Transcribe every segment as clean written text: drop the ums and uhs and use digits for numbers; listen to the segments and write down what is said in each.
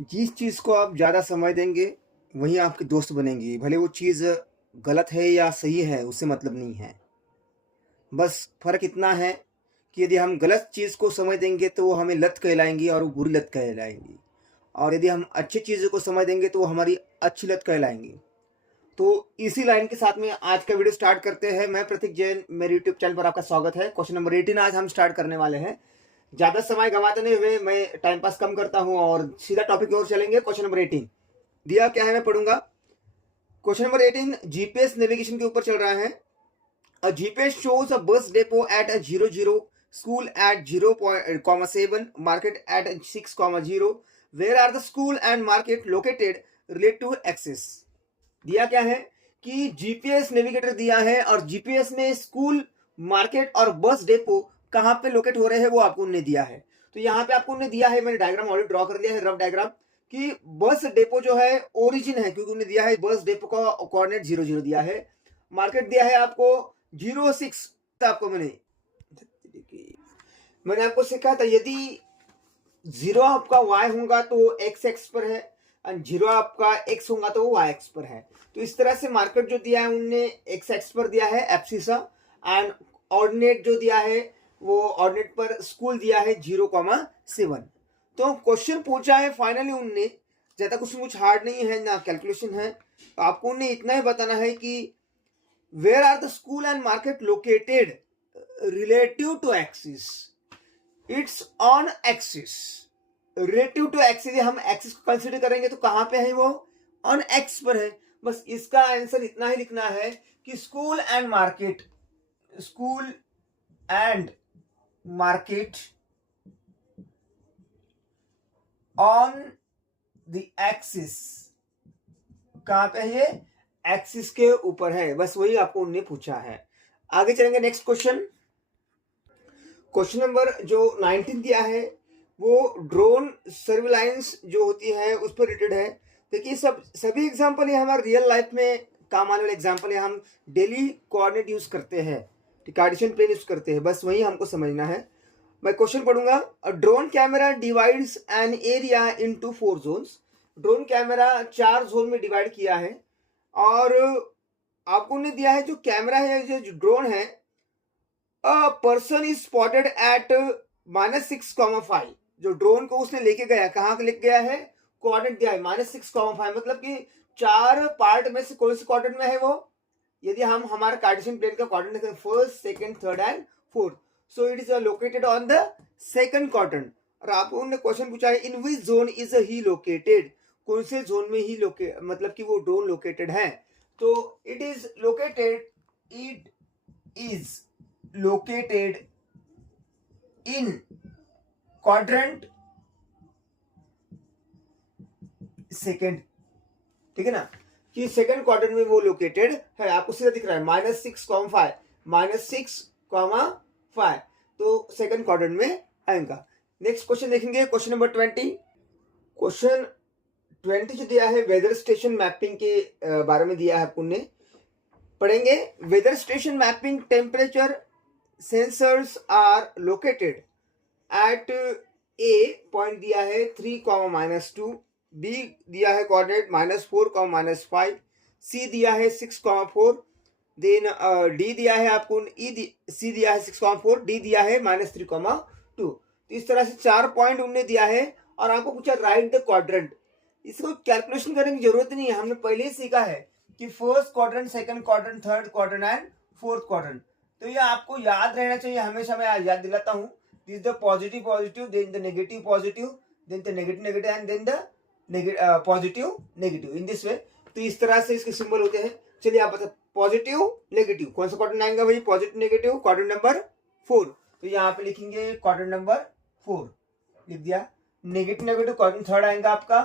जिस चीज़ को आप ज़्यादा समय देंगे, वही आपके दोस्त बनेंगी। भले वो चीज़ गलत है या सही है, उससे मतलब नहीं है। बस फ़र्क इतना है कि यदि हम गलत चीज़ को समय देंगे, तो वो हमें लत कहलाएँगी और वो बुरी लत कहलाएँगी। और यदि हम अच्छी चीज़ों को समय देंगे, तो वो हमारी अच्छी लत कहलाएँगी। तो इसी लाइन के साथ में आज का वीडियो स्टार्ट करते हैं। मैं प्रतीक जैन, मेरे यूट्यूब चैनल पर आपका स्वागत है। क्वेश्चन नंबर 18 आज हम स्टार्ट करने वाले हैं। ज़्यादा समय गंवाते नहीं हुए, मैं टाइम पास कम करता हूँ और सीधा टॉपिक की ओर चलेंगे। क्वेश्चन नंबर 18 दिया क्या है, मैं पढ़ूंगा। क्वेश्चन नंबर 18 जीपीएस नेविगेशन के ऊपर चल रहा है। A GPS shows a bus depot at a 00, school at 0.7, market at 6,0. Where are the school and market located related to axis? दिया क्या है कि जीपीएस नेविगेटर दिया है और जीपीएस में स्कूल, मार्केट और बस डेपो कहाँ पे लोकेट हो रहे हैं वो आपको उन्होंने दिया है। तो यहाँ पे आपको उन्होंने दिया है, मैंने डायग्राम ऑलरेडी ड्रॉ कर लिया है, रफ डायग्राम, कि बस डेपो जो है ओरिजिन है, क्योंकि उन्होंने दिया है बस डेपो का कोऑर्डिनेट 00 दिया है। मार्केट दिया है आपको 06। आपको मैंने आपको सिखाया था, यदि 0 आपका y होगा तो एक्स एक्स पर है और 0 आपका x होगा तो वो y एक्स पर है। तो इस तरह से मार्केट जो दिया है उनने एक्स एक्स पर दिया है एब्सिसा, एंड ऑर्डिनेट जो दिया है वो ऑर्डिनेट पर स्कूल दिया है 0,7। तो क्वेश्चन पूछा है फाइनली उनने, ज्यादा कुछ हार्ड नहीं है ना कैलकुलेशन है। तो आपको उन्हें इतना ही बताना है कि where are the school and market located relative to axis? It's on axis. Relative to axis, हम axis को कंसिडर करेंगे तो कहां पे है वो? on x पर है। बस इसका आंसर इतना ही लिखना है कि school and market, school and market on the axis, कहां पे है ये? एक्सिस के ऊपर है। बस वही आपको उन्होंने पूछा है। आगे चलेंगे नेक्स्ट क्वेश्चन। क्वेश्चन नंबर जो 19 दिया है वो ड्रोन सर्विलांस जो होती है उस पर रिलेटेड है। देखिए सभी एग्जांपल ये हमारे रियल लाइफ में काम आने वाले एग्जांपल है। हम डेली कोऑर्डिनेट यूज करते हैं, कार्टेशियन प्लेन यूज करते हैं, बस वही हमको समझना है। मैं क्वेश्चन पढ़ूंगा। Drone camera divides an area into 4 zones. Drone camera 4 zone में डिवाइड किया है और आपको ने दिया है जो कैमरा है, जो ड्रोन है, a person is spotted eight -6,5। जो ड्रोन को उसने लेके गया, कहाँ लेके गया है? कोऑर्डिनेट दिया है -6,5, मतलब कि 4 पार्ट में से कोई से कोऑर्डिनेट में है वो? यदि हम हमारे कार्टेशियन प्लेन का कोऑर्डिनेट करें, first, second, third and fourth, so it is located on the second quadrant. और आपको उन्होंने क्वेश्चन पूछा है इन विच जोन इज ही लोकेटेड, कौन से जोन में ही मतलब कि वो ड्रोन लोकेटेड है। तो it is located in quadrant second, ठीक है ना, कि सेकंड क्वाड्रेंट में वो लोकेटेड है। आपको सीधा दिख रहा है -6,5, -6,5, तो सेकंड क्वाड्रेंट में आएगा। नेक्स्ट क्वेश्चन देखेंगे, क्वेश्चन नंबर 20। क्वेश्चन 20 जो दिया है वेदर स्टेशन मैपिंग के बारे में दिया है आपको ने, पढ़ेंगे। Weather station mapping temperature sensors are located at a point दिया है 3,-2, बी दिया है कोऑर्डिनेट -4,-5, सी दिया है 6,4, देन डी दिया है आपको, सी दिया है 6,4, डी दिया है -3,2। तो इस तरह से 4 पॉइंट उन्होंने दिया है और आपको पूछा राइट द क्वाड्रेंट। इसको कैलकुलेशन करने की जरूरत नहीं है, हमने पहले ही सीखा है कि first quadrant, second quadrant, third quadrant and fourth quadrant. तो ये आपको याद रहना चाहिए, हमेशा मैं याद दिलाता हूँ। This the positive positive, then the negative positive, then the negative negative and then the positive negative, in this way. तो इस तरह से इसके सिंबल होते हैं। चलिए आप बताओ, पॉजिटिव नेगेटिव कौन सा क्वाड्रेंट आएगा भाई? Positive negative quadrant number 4। तो यहाँ पे लिखेंगे क्वाड्रेंट नंबर 4, लिख दिया। नेगेटिव नेगेटिव क्वाड्रेंट थर्ड आएगा आपका,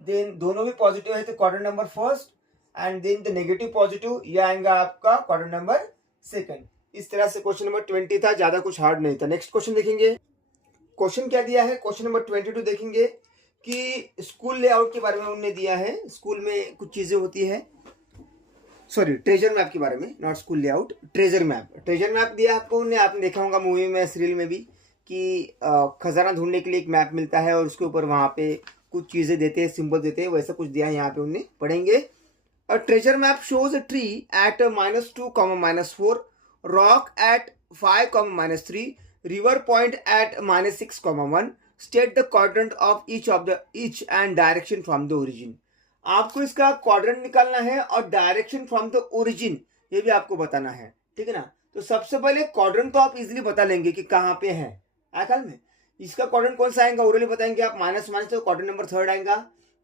देन दोनों भी पॉजिटिव है तो quadrant number first, and then the negative positive ये आएगा आपका क्वाड्रेंट नंबर सेकंड। इस तरह से क्वेश्चन नंबर 20 था, ज्यादा कुछ हार्ड नहीं था। नेक्स्ट क्वेश्चन देखेंगे। क्वेश्चन क्या दिया है? क्वेश्चन नंबर 22 देखेंगे कि स्कूल लेआउट के बारे में उन्होंने दिया है। स्कूल में कुछ चीजें होती है, सॉरी ट्रेजर मैप के बारे में, not school layout, treasure map. Treasure map दिया आपको उन्होंने, आपने देखा होगा मूवी में, सीरियल में भी, कि खजाना ढूंढने के लिए एक मैप मिलता है और उसके ऊपर वहाँ पे कुछ चीज़ें देते हैं, सिंबल देते हैं, वैसा कुछ दिया है यहाँ पे उन्हें पढ़ेंगे। A treasure map shows a tree at -2, -4, rock at 5, -3, river point at -6, 1, state the quadrant of each and direction from the origin. आपको इसका क्वाड्रेंट निकालना है और डायरेक्शन फ्रॉम द ओरिजिन ये भी आपको बताना है, ठीक है ना। तो सबसे पहले क्वाड्रेंट तो आप इजीली बता लेंगे कि कहाँ पे है, ख्याल में इसका क्वाड्रेंट कौन सा आएगा, ओरली बताएंगे आप, माइनस माइनस तो क्वाड्रेंट नंबर 3 आएगा।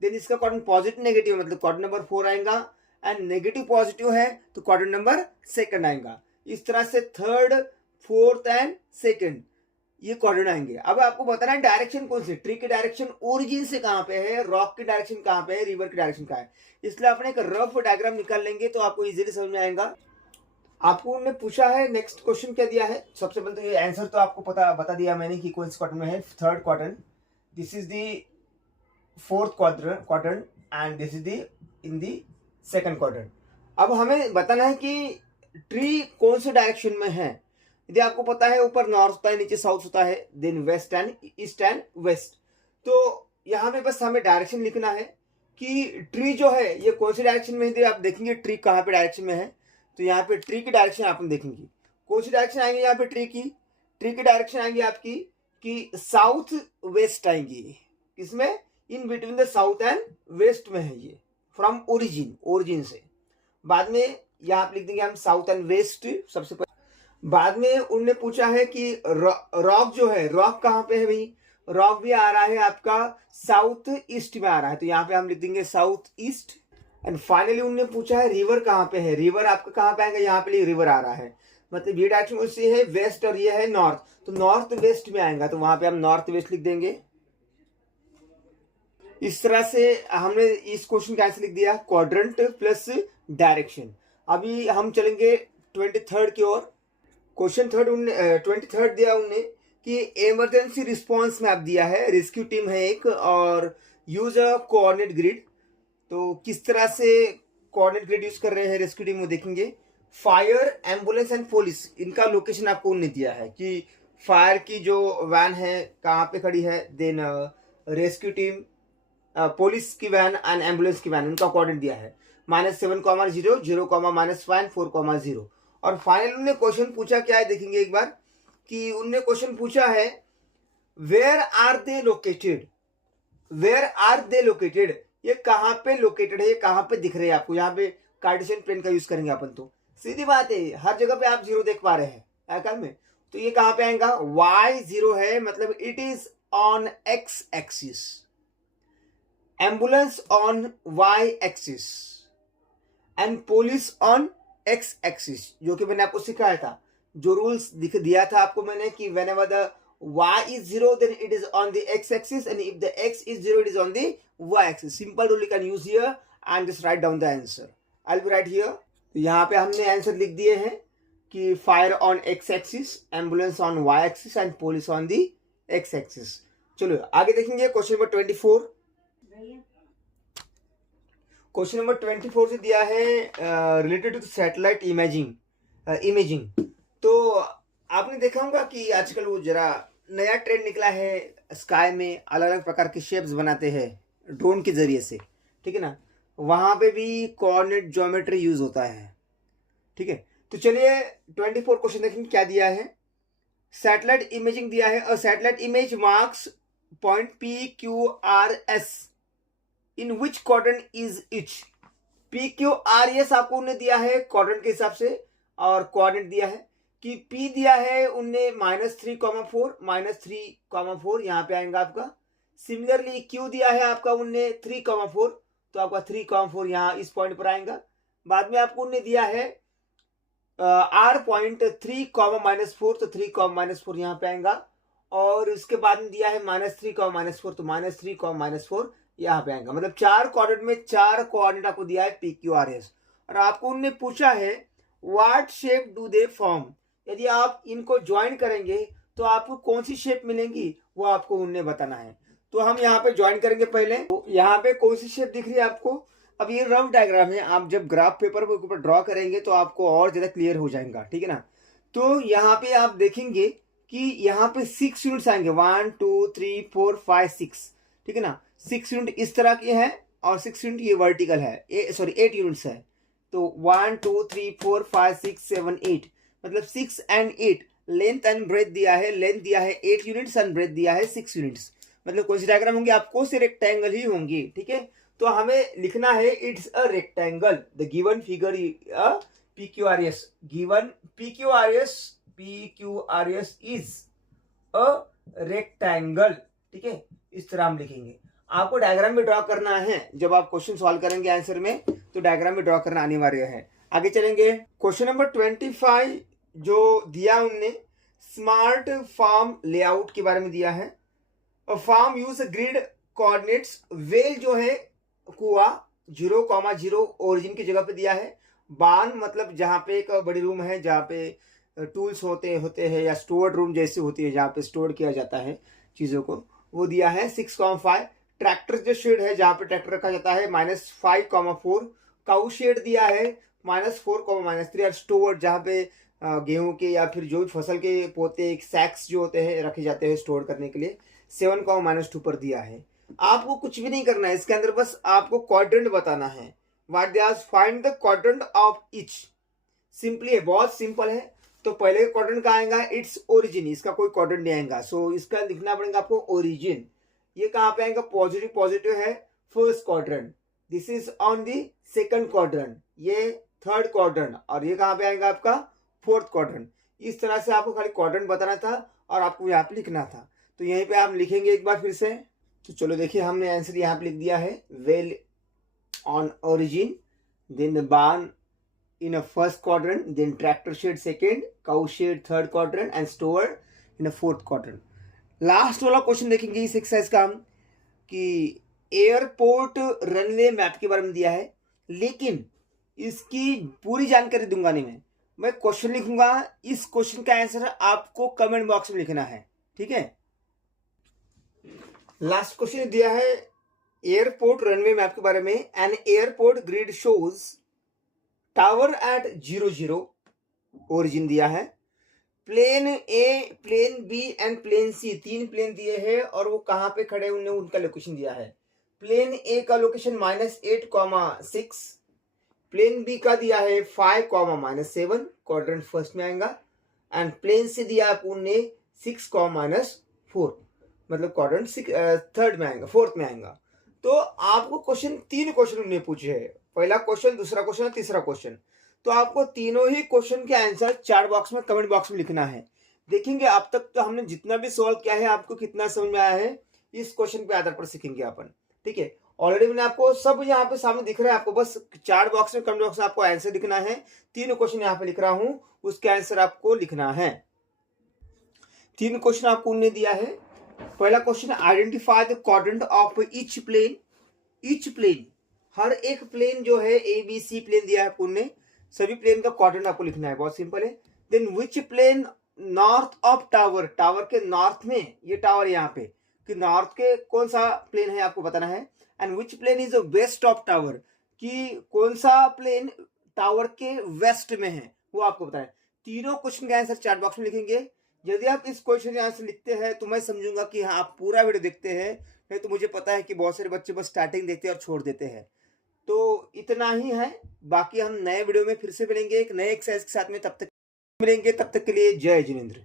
देन इसका क्वाड्रेंट पॉजिटिव नेगेटिव मतलब क्वाड्रेंट नंबर 4 आएगा, एंड नेगेटिव पॉजिटिव है तो क्वाड्रेंट नंबर 2 आएगा। इस तरह से 3rd, 4th एंड 2nd ये क्वाड्रेंट आएंगे। अब आपको बताना है डायरेक्शन कौन सी, ट्री की डायरेक्शन ओरिजिन से कहाँ पे है, रॉक की डायरेक्शन कहाँ पे है, रिवर की डायरेक्शन कहाँ है। इसलिए अपने एक रफ डायग्राम निकाल लेंगे तो आपको इजीली समझ में आएगा। आपको उन्होंने पूछा है नेक्स्ट क्वेश्चन क्या दिया है, सबसे पहले तो ये आंसर तो आपको बता दिया मैंने कि कौन से क्वाड्रेंट में है, 3rd quadrant, this is the 4th quadrant and this is the in the 2nd quadrant. अब हमें बताना है कि ट्री कौन से डायरेक्शन में है। यदि आपको पता है ऊपर नॉर्थ होता है, नीचे साउथ होता है, then west and east and west. तो यहाँ पे बस हमें डायरेक्शन लिखना है कि ट्री जो है ये कौन सी डायरेक्शन में है। आप देखेंगे ट्री कहाँ पे डायरेक्शन में है, तो यहाँ पे ट्री की डायरेक्शन आप देखेंगे कौन सी डायरेक्शन आएंगे। यहाँ पे ट्री की डायरेक्शन आएंगी आपकी कि साउथ वेस्ट आएंगी, किसमें, in between the south and west में है ये, फ्रॉम ओरिजिन से। बाद में यहाँ पे लिख देंगे हम साउथ एंड वेस्ट सबसे पहले। बाद में उन्होंने पूछा है कि रॉक जो है, रॉक कहाँ पे है भाई, रॉक भी आ रहा है आपका साउथ ईस्ट में आ रहा है, तो यहाँ पे हम लिख देंगे साउथ ईस्ट। एंड फाइनली उन्होंने पूछा है रिवर कहाँ पे है, रिवर आपका कहाँ पे आएगा, यहाँ पे रिवर आ रहा है, मतलब ये डायरेक्शन उससे है वेस्ट और ये है नॉर्थ, तो नॉर्थ वेस्ट में आएगा, तो वहां पे हम नॉर्थ वेस्ट लिख देंगे। इस तरह से हमने इस क्वेश्चन का आंसर लिख दिया, क्वाड्रेंट प्लस डायरेक्शन। अभी हम चलेंगे 23rd की ओर। क्वेश्चन 23rd दिया उन्होंने कि इमरजेंसी रिस्पांस मैप दिया है, रेस्क्यू टीम है एक और यूज अ कोऑर्डिनेट ग्रिड। तो किस तरह से कोऑर्डिनेट ग्रिड यूज कर रहे हैं रेस्क्यू टीम वो देखेंगे। फायर, एम्बुलेंस एंड पुलिस, इनका लोकेशन आपको उन्होंने दिया है कि फायर की जो वैन है कहाँ पे खड़ी है, देन रेस्क्यू टीम, पुलिस की वैन एंड एम्बुलेंस की वैन, उनका कोऑर्डिनेट दिया है -7, 0, 0, -1, 4, 0। और फाइनल उन्होंने क्वेश्चन पूछा क्या है देखेंगे एक बार, कि उन्होंने क्वेश्चन पूछा है where are they located, where are they located, ये कहाँ पे लोकेटेड है, ये कहाँ पे दिख रहे हैं आपको। यहाँ पे कार्टेशियन प्लेन का यूज करेंगे अपन, तो सीधी बात है हर जगह पे आप 0 देख पा रहे हैं आकार में, तो ये कहाँ पे आएगा, y0 है, मतलब it is on x axis, ambulance on y axis and police on x axis, जो कि मैंने आपको सिखाया था, जो रूल्स दिया था आपको मैंने कि whenever the y is 0 then it is on the x axis and if the x is 0 it is on the y axis. Simple rule you can use here and just write down the answer. I'll be right here. तो यहाँ पे हमने answer लिख दिए हैं कि fire on x axis, ambulance on y axis and police on the x axis. चलो आगे देखेंगे क्वेश्चन नंबर 24। क्वेश्चन नंबर 24 से दिया है रिलेटेड टू सैटेलाइट इमेजिंग। तो आपने देखा होगा कि आजकल वो जरा नया ट्रेंड निकला है, स्काई में अलग अलग प्रकार के शेप्स बनाते हैं ड्रोन के जरिए से, ठीक है ना, वहां पे भी कोऑर्डिनेट ज्योमेट्री यूज होता है, ठीक है। तो चलिए 24 क्वेश्चन देखेंगे क्या दिया है। सैटेलाइट इमेजिंग दिया है, a satellite image marks point PQRS in which quadrant is etch. PQRS आपको उन्हें दिया है क्वाड्रेंट के हिसाब से, और कोऑर्डिनेट दिया है कि P दिया है उनने -3, 4 यहाँ पे आएगा आपका। सिमिलरली Q दिया है आपका उनने 3, 4, तो आपका 3, 4 यहाँ इस पॉइंट पर आएगा। बाद में आपको उनने दिया है R पॉइंट 3, -4, तो 3, -4 यहाँ पे आएगा। और उसके बाद में दिया है -3, -4, तो -3, -4 यहाँ पे आएगा। मतलब 4 कोऑर्डिनेट में 4 कोऑर्डिनेट आपको दिया है PQRS। और आपको उनने पूछा है what shape do they form, यदि आप इनको ज्वाइन करेंगे तो आपको कौन सी शेप मिलेंगी वो आपको उन्होंने बताना है। तो हम यहाँ पे ज्वाइन करेंगे पहले। तो यहाँ पे कौन सी शेप दिख रही है आपको, अब ये रफ डायग्राम है, आप जब ग्राफ पेपर पर ड्रॉ करेंगे तो आपको और ज्यादा क्लियर हो जाएगा, ठीक है ना। तो यहाँ पे आप देखेंगे कि यहाँ पे 6 यूनिट्स आएंगे, 1 2 3 4 5 6, ठीक है ना। 6 यूनिट इस तरह के हैं और 6 यूनिट ये वर्टिकल है, 8 यूनिट्स है। तो 1 2 3 4 5 6 7 8, मतलब 6 एंड 8 लेंथ एंड ब्रेथ दिया है, लेंथ दिया है 8 यूनिट्स एंड ब्रेथ दिया है 6 यूनिट्स। मतलब कौन सी डायग्राम होंगी आपको, से रेक्टेंगल ही होंगी, ठीक है। तो हमें लिखना है it's a rectangle, the given figure PQRS, given PQRS is a rectangle, ठीक है। इस तरह हम लिखेंगे। आपको डायग्राम में ड्रॉ करना है, जब आप क्वेश्चन सॉल्व करेंगे आंसर में तो डायग्राम में ड्रॉ करना अनिवार्य है। आगे चलेंगे, क्वेश्चन नंबर 25 जो दिया उनने स्मार्ट फार्म लेआउट के बारे में दिया है। Farm use grid coordinates, well जो है कुआ 0,0 ओरिजिन की जगह पे दिया है। बान मतलब जहाँ पे एक बड़ी रूम है जहाँ पे टूल्स होते हैं या स्टोर रूम जैसे होती है जहाँ पे स्टोर किया जाता है चीज़ों को, वो दिया है 6,5। ट्रैक्टर जो शेड है जहाँ पे ट्रैक्टर रखा जाता है -5,4। काउ शेड दिया है -4,-3। और स्टोर जहाँ पे गेहूं के या फिर जो भी फसल के पोते सैक्स जो होते हैं रखे जाते हैं स्टोर करने के लिए 7,-2 पर दिया है। आपको कुछ भी नहीं करना है इसके अंदर, बस आपको क्वाड्रेंट बताना है। What they ask, find the quadrant of each. Simply है, बहुत सिंपल है। तो पहले क्वाड्रेंट का आएगा इट्स ओरिजिन, इसका कोई क्वाड्रेंट नहीं आएगा, सो इसका लिखना पड़ेगा आपको ओरिजिन। ये कहाँ पे आएगा, पॉजिटिव है first quadrant, this is on the second quadrant, ये थर्ड क्वाड्रेंट, और ये कहाँ पे आएगा आपका फोर्थ क्वाड्रेंट। इस तरह से आपको खाली क्वाड्रेंट बताना था और आपको यहाँ पे लिखना था। तो यहीं पे आप लिखेंगे एक बार फिर से। तो चलो देखिए, हमने आंसर यहाँ पे लिख दिया है, well on origin, then the barn in a first quadrant, then tractor shed second, cow shed third quadrant and store in a fourth quadrant. Last वाला क्वेश्चन देखेंगे इस एक्सरसाइज का हम, कि एयरपोर्ट रनवे मैप के बारे में दिया है, लेकिन इसकी पूरी जानकारी दूंगा नहीं मैं क्वेश्चन लिखूंगा। इस क्वेश्चन का आंसर आपको कमेंट बॉक्स में लिखना है, ठीक है। लास्ट क्वेश्चन दिया है एयरपोर्ट रनवे मैप के बारे में। An airport grid shows tower at 0,0, origin दिया है। Plane A, plane B and plane C, 3 plane दिए हैं और वो कहाँ पे खड़े उन्हें उनका लोकेशन दिया है। प्लेन ए का लोकेशन -8,6, प्लेन बी का दिया है 5,-7, क्वाड्रेंट फर्स्ट में आएगा। एंड प्लेन सी दिया है उन्हें 6,-4, मतलब क्वाड्रेंट थर्ड में आएगा, फोर्थ में आएगा। तो आपको क्वेश्चन 3 क्वेश्चन उन्होंने पूछे हैं, पहला क्वेश्चन, दूसरा क्वेश्चन, तीसरा क्वेश्चन। तो आपको तीनों ही क्वेश्चन के आंसर चैट बॉक्स में, कमेंट बॉक्स में लिखना है। देखेंगे अब तक तो हमने जितना भी सॉल्व किया है आपको कितना समझ में आया है, इस क्वेश्चन पे आधार पर सीखेंगे अपन, ठीक है। ऑलरेडी मैंने आपको सब यहाँ पे सामने दिख रहा है, आपको बस चैट बॉक्स में, कमेंट बॉक्स में आपको आंसर लिखना है। 3 क्वेश्चन यहाँ पे लिख रहा हूँ, उसके आंसर आपको लिखना है। 3 क्वेश्चन आपको उन्होंने दिया है। पहला question, identify the quadrant of each plane. Each plane, हर एक प्लेन जो है ABC प्लेन दिया है पुण्य, सभी प्लेन का क्वाड्रेंट आपको लिखना है, बहुत सिंपल है। Then which plane north of tower, tower के नॉर्थ में, ये टावर यहाँ पे कि नॉर्थ के कौन सा प्लेन है आपको बताना है। And which plane is west of tower, कि कौन सा प्लेन टावर के वेस्ट में है, वो आपको बताना है। तीनों क्वेश्चन का आंसर चैट बॉक्स में लिखेंगे। यदि आप इस क्वेश्चन का आंसर लिखते हैं तो मैं समझूंगा कि हाँ आप पूरा वीडियो देखते हैं, नहीं तो मुझे पता है कि बहुत सारे बच्चे बस स्टार्टिंग देखते हैं और छोड़ देते हैं। तो इतना ही है, बाकी हम नए वीडियो में फिर से मिलेंगे एक नए एक्सरसाइज के साथ में, तब तक मिलेंगे, तब तक के लिए जय जिनेंद्र।